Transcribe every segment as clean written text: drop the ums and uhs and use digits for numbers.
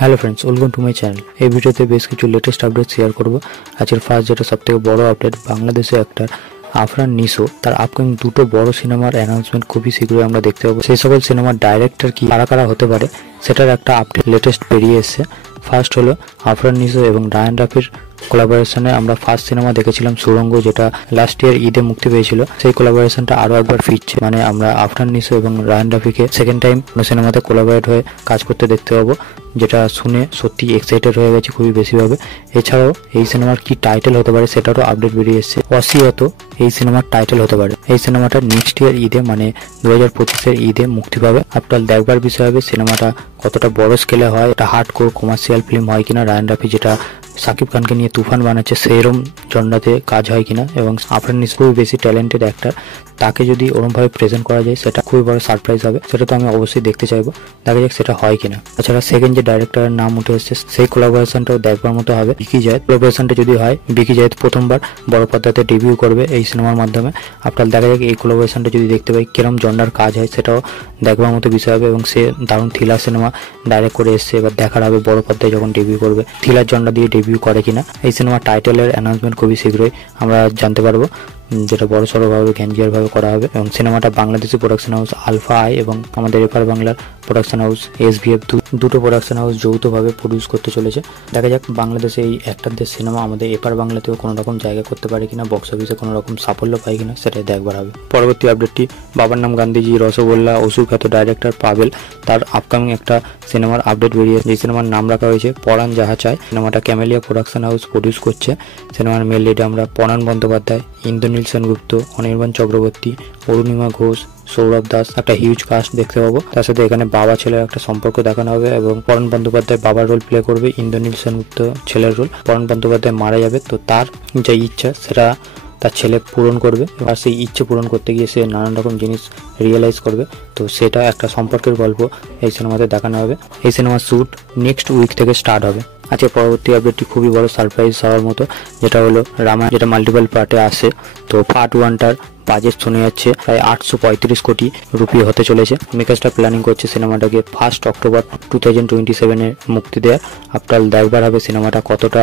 Hello friends, welcome to my channel. এই ভিডিওতে বেশ কিছু লেটেস্ট আপডেট শেয়ার করব। আজকের ফার্স্ট যেটা সবথেকে বড় আপডেট, বাংলাদেশে একটা আফরান নিশো তার আপকামিং দুটো বড় সিনেমার অ্যানাউন্সমেন্ট খুবই শীঘ্রই আমরা দেখতে পাবো। সেই সকল সিনেমার ডাইরেক্টর কি কারা কারা হতে পারে সেটার একটা আপডেট লেটেস্ট বেরিয়ে এসেছে। ফার্স্ট হলো আফরান নিশো এবং রায়ান রাফির কোলাবোরেশনে আমরা ফার্স্ট সিনেমা দেখেছিলাম সুরঙ্গ, যেটা লাস্ট ইয়ার ঈদে মুক্তি পেয়েছিল। সেই কোলাবোরেশনটা আরো একবার ফিরছে, মানে আমরা আফরান নিশো এবং রায়ান রাফিকে সেকেন্ড টাইম সিনেমাতে কোলাবোরেট হয়ে কাজ করতে দেখতে পাবো, যেটা শুনে সত্যি এক্সাইটেড হয়ে গেছি খুবই বেশিভাবে। এছাড়াও এই সিনেমার কি টাইটেল হতে পারে সেটারও আপডেট বেরিয়ে এসেছে। ওয়াসিয়ত এই সিনেমার টাইটেল হতে পারে। এই সিনেমাটা নেক্সট ইয়ার ঈদে মানে 2025-এর ঈদে মুক্তি পাবে। আপনার দেখবার বিষয় হবে সিনেমাটা কতটা বড় স্কেলে হয়, এটা হার্ডকোর কমার্শিয়াল ফিল্ম হয় কিনা, রায়ান রাফি যেটা সাকিব খানকে নিয়ে তুফান বানাচ্ছে সেরম জনরাতে কাজ হয় কিনা, এবং আফরান নিশো খুবই বেশি ট্যালেন্টেড অ্যাক্টর, তাকে যদি ওরমভাবে প্রেজেন্ট করা যায় সেটা খুবই বড় সারপ্রাইজ হবে। সেটা তো আমি অবশ্যই দেখতে চাইবো, দেখা যাক সেটা হয় কিনা। তাছাড়া সেকেন্ড যে ডাইরেক্টরের নাম উঠে এসেছে সেই কোলাবোরেশনটাও দেখবার মতো হবে। বিকি জায়েদ কোলাবোরেশনটা যদি হয়, বিকি জায়েদ প্রথমবার বড় পর্দাতে ডেবিউ করবে এই সিনেমার মাধ্যমে। আপনার দেখা যাক এই কোলাবোরেশনটা যদি দেখতে পাই কিরম জনরার কাজ হয়, সেটাও দেখবার মতো বিষয় হবে। এবং সে দারুণ থ্রিলার সিনেমা ডাইরেক্ট করে এসছে, এবার দেখার হবে বড় পর্দায় যখন ডেবিউ করবে থ্রিলার জনরা দিয়ে ডেবিউ করে কিনা। এই সিনেমার টাইটেলের অ্যানাউন্সমেন্ট খুবই শীঘ্রই আমরা জানতে পারবো, যেটা বড় সড়োভাবে গ্যাঞ্জিয়ার ভাবে করা হবে। এবং সিনেমাটা Bangladeshi production house Alpha I এবং আমাদের এপার বাংলার প্রোডাকশন হাউস SVF দুটো প্রোডাকশন হাউস যৌথভাবে প্রডিউস করতে চলেছে। দেখা যাক বাংলাদেশে এই অ্যাক্টরদের সিনেমা আমাদের এপার বাংলাতেও কোনো রকম জায়গা করতে পারে কিনা, বক্স অফিসে কোনো রকম সাফল্য পায় কিনা সেটাই দেখবার হবে। পরবর্তী আপডেটটি, বাবার নাম গান্ধীজি, রসগোল্লা, অসুর খ্যাত ডাইরেক্টর পাবেল তার আপকামিং একটা সিনেমার আপডেট বেরিয়ে। যে সিনেমার নাম রাখা হয়েছে পরাণ যাহা চায়। সিনেমাটা ক্যামেলিয়া প্রোডাকশন হাউস প্রডিউস করছে। সিনেমার মেল লিডে আমরা পরাণ বন্দ্যোপাধ্যায়, ইন্দ্রনীল সেনগুপ্ত, অনির্বাণ চক্রবর্তী, অরুণিমা ঘোষ, সৌরভ দাস, একটা হিউজ কাস্ট দেখতে পাবো। তার সাথে এখানে বাবা ছেলের একটা সম্পর্ক দেখানো হবে এবং পরাণ বন্দ্যোপাধ্যায় বাবার রোল প্লে করবে, ইন্দ্রনীল সেনগুপ্ত ছেলের রোল। পরাণ বন্দ্যোপাধ্যায় মারা যাবে, তো তার যে ইচ্ছা সেটা তার ছেলে পূরণ করবে, আর সেই ইচ্ছে পূরণ করতে গিয়ে সে নানান রকম জিনিস রিয়েলাইজ করবে। তো সেটা একটা সম্পর্কের গল্প এই সিনেমাতে দেখানো হবে। এই সিনেমার শ্যুট নেক্সট উইক থেকে স্টার্ট হবে। আজকে পরবর্তী আপডেটটি খুবই বড় সারপ্রাইজ হওয়ার মতো, যেটা হলো রামায়ণ, যেটা মাল্টিপল পার্টে আসে। তো পার্ট 1টার বাজেট শুনে যাচ্ছে প্রায় 835 কোটি রুপি হতে চলেছে। মেকার্সটা প্ল্যানিং করছে সিনেমাটাকে 1 অক্টোবর 2027-এ মুক্তি দেওয়ার। আপনার দেখবার হবে সিনেমাটা কতটা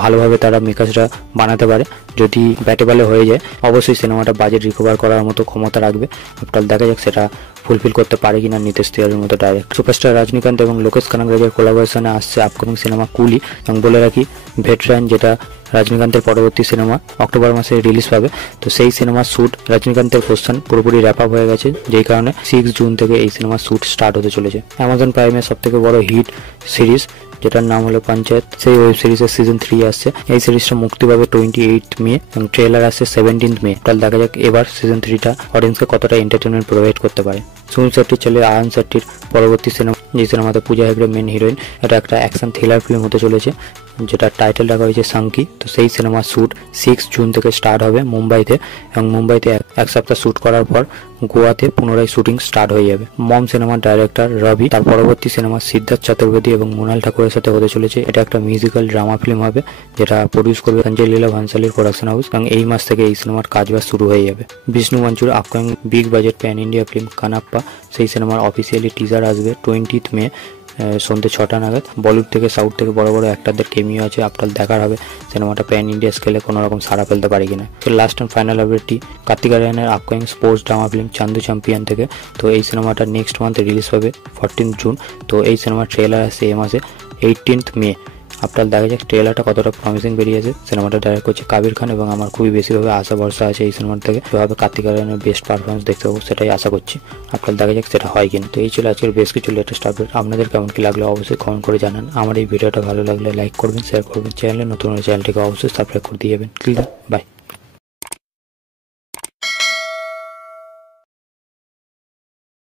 ভালোভাবে তারা মেকার্সরা বানাতে পারে। যদি ব্যাটেবলে হয়ে যায় অবশ্যই সিনেমাটা বাজেট রিকভার করার মতো ক্ষমতা রাখবে। আপনার দেখা যাক সেটা ফুলফিল করতে পারে কিনা নিতেশ তিওয়ারির মতো ডাইরেক্ট। সুপারস্টার রজনীকান্ত এবং লোকেশ কানাগরাজের কোলাবোরেশনে আসছে আপকামিং সিনেমা কুলি। এবং বলে রাখি ভেটরান, যেটা রজনীকান্তের পরবর্তী সিনেমা, অক্টোবর মাসে রিলিজ পাবে। তো সেই সিনেমার শ্যুট রজনীকান্তের পোর্শন পুরোপুরি র্যাপ আপ হয়ে গেছে, যেই কারণে 6 জুন থেকে এই সিনেমার শ্যুট স্টার্ট হতে চলেছে। অ্যামাজন প্রাইমের সব থেকে বড় হিট সিরিজ যেটার নাম হলো পঞ্চায়েত, সেই ওয়েব সিরিজের সিজন 3 আসছে। এই সিরিজটা মুক্তি পাবে 28 মে এবং ট্রেলার আসছে 17 মে। তাহলে দেখা যাক এবার সিজন 3টা অডিয়েন্সকে কতটা এন্টারটেনমেন্ট প্রোভাইড করতে পারে। সুনীল শেট্টির ছেলে আয়ান শেট্টির পরবর্তী সিনেমা, যে সিনেমাতে পূজা হেগড়ে মেন হিরোইন, এটা একটা অ্যাকশন থ্রিলার ফিল্ম হতে চলেছে, যেটা টাইটেল রাখা হয়েছে সাঙ্কি। তো সেই সিনেমার শ্যুট 6 জুন থেকে স্টার্ট হবে মুম্বাইতে, এবং মুম্বাইতে এক সপ্তাহ শ্যুট করার পর গোয়াতে পুনরায় শুটিং স্টার্ট হয়ে যাবে। মম সিনেমার ডাইরেক্টর রবি, তার পরবর্তী সিনেমা সিদ্ধার্থ চতুর্বেদী এবং মৃণাল ঠাকুরের সাথে হতে চলেছে। এটা একটা মিউজিক্যাল ড্রামা ফিল্ম হবে, যেটা প্রডিউস করবে সঞ্জয় লীলা ভানসালির প্রোডাকশন হাউস, এবং এই মাস থেকে এই সিনেমার কাজবাজ শুরু হয়ে যাবে। Vishnu Manchu upcoming big budget pan India film Kannappa, সেই সিনেমার অফিসিয়ালি টিজার আসবে 20 মে সন্ধ্যে 6টা নাগাদ। বলিউড থেকে সাউথ থেকে বড় বড় অ্যাক্টরদের কেমিও আছে। আপনার দেখার হবে সিনেমাটা প্যান ইন্ডিয়া স্কেলে কোনো রকম সাড়া ফেলতে পারে কিনা। তো লাস্ট অ্যান্ড ফাইনাল আপডেটটি, কার্তিক আরিয়ানের আপকামিং স্পোর্টস ড্রামা ফিল্ম চান্দু চ্যাম্পিয়ন থেকে। তো এই সিনেমাটা নেক্সট মান্থে রিলিজ পাবে 14 জুন। তো এই সিনেমার ট্রেলার আসছে এই মাসে 18 মে। আপনার দেখা যাক ট্রেলারটা কতটা প্রমিসিং বেরিয়েছে। সিনেমাটা ডাইরেক্ট করছে কাবির খান এবং আমার খুবই বেশিভাবে আশা ভরসা আছে এই সিনেমার থেকে যেভাবে কার্তিক আরিয়ানের বেস্ট পারফরমেন্স দেখতে পাবো, সেটাই আশা করছি। আপনার দেখা যাক সেটা হয় কিনা। তো এই ছিল আজকের বেশ কিছু লেটেস্ট আপডেট। আপনাদের কেমন কি লাগলো অবশ্যই কমেন্ট করে জানান। আমার এই ভিডিওটা ভালো লাগলে লাইক করবেন, শেয়ার করবেন, চ্যানেলে নতুন হলে চ্যানেলটিকে অবশ্যই সাবস্ক্রাইব করে দিয়ে যাবেন। বাই।